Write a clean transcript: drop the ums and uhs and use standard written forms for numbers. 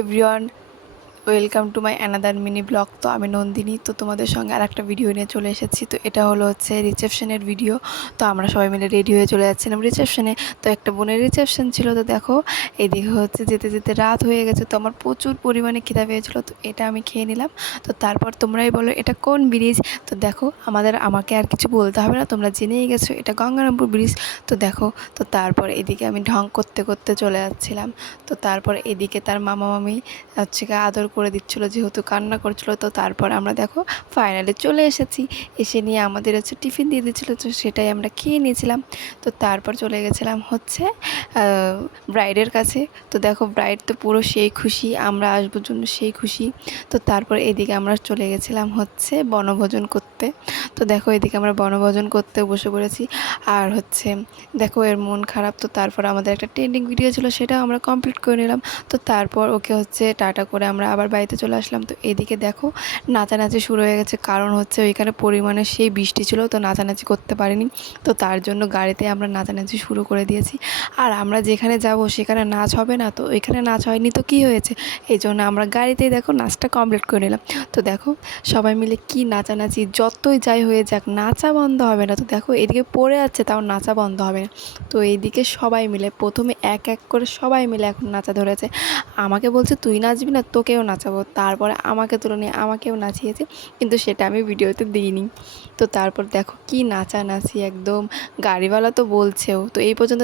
Everyone, welcome to my another mini blog. তো আমি নন্দিনী, তো তোমাদের সঙ্গে আর একটা ভিডিও নিয়ে চলে এসেছি। তো এটা হচ্ছে রিসেপশনের ভিডিও। তো আমরা সবাই মিলে রেডি হয়ে চলে যাচ্ছিলাম রিসেপশনে। তো একটা বোনের রিসেপশন ছিল। তো দেখো এদিকে যেতে যেতে রাত হয়ে গেছে। তো আমার প্রচুর পরিমাণে খিদা পেয়েছিলো, তো এটা আমি খেয়ে নিলাম। তো তারপর তোমরাই বলো এটা কোন ব্রিজ। তো দেখো আমাকে আর কিছু বলতে হবে না, তোমরা জেনেই গেছো এটা গঙ্গারামপুর ব্রিজ। তো দেখো, তো তারপর এদিকে আমি ঢং করতে করতে চলে যাচ্ছিলাম। তো তারপর এদিকে তার মামা মামি আদর করে দিচ্ছিলো, যেহেতু কান্না করছিলো। তো তারপর আমরা দেখো ফাইনালি চলে এসেছি। এসে নিয়ে আমাদের টিফিন দিয়ে দিচ্ছিলো, তো সেটাই আমরা খেয়ে নিয়েছিলাম। তো তারপর চলে গেছিলাম ব্রাইডের কাছে। তো দেখো ব্রাইড তো পুরো সেই খুশি, আমরা আসবার জন্য সেই খুশি। তো তারপর এদিকে আমরা চলে গেছিলাম বনভোজন করতে। তো দেখো এদিকে আমরা বনভোজন করতে বসে পড়েছি। আর দেখো এর মন খারাপ। তো তারপর আমাদের একটা ট্রেন্ডিং ভিডিও ছিল, সেটাও আমরা কমপ্লিট করে নিলাম। তো তারপর ওকে টাটা করে আমরা আবার বাড়িতে চলে আসলাম। তো এদিকে দেখো নাচানাচি শুরু হয়ে গেছে, কারণ ওইখানে পরিমাণে সেই বৃষ্টি ছিল, তো নাচানাচি করতে পারিনি। তো তার জন্য গাড়িতে আমরা নাচানাচি শুরু করে দিয়েছি। আর আমরা যেখানে যাব সেখানে নাচ হবে না, তো ওইখানে নাচ হয়নি তো কি হয়েছে, এই জন্য আমরা গাড়িতেই দেখো নাচটা কমপ্লিট করে নিলাম। তো দেখো সবাই মিলে কি নাচানাচি, যতই যাই হয়ে যাক নাচা বন্ধ হবে না। তো দেখো এদিকে পড়ে যাচ্ছে, তাও নাচা বন্ধ হবে না। তো এইদিকে সবাই মিলে প্রথমে এক এক করে সবাই মিলে এখন নাচা ধরেছে। আমাকে বলছে তুই নাচবি না, তোকেও নাচাবো। তারপরে আমাকে তুলে নিয়ে আমাকেও নাচিয়েছে, কিন্তু সেটা আমি ভিডিওতে দিইনি। তো তারপর দেখো কি নাচানাচি, একদম গাড়িওয়ালা তো বলছেও। তো এই পর্যন্ত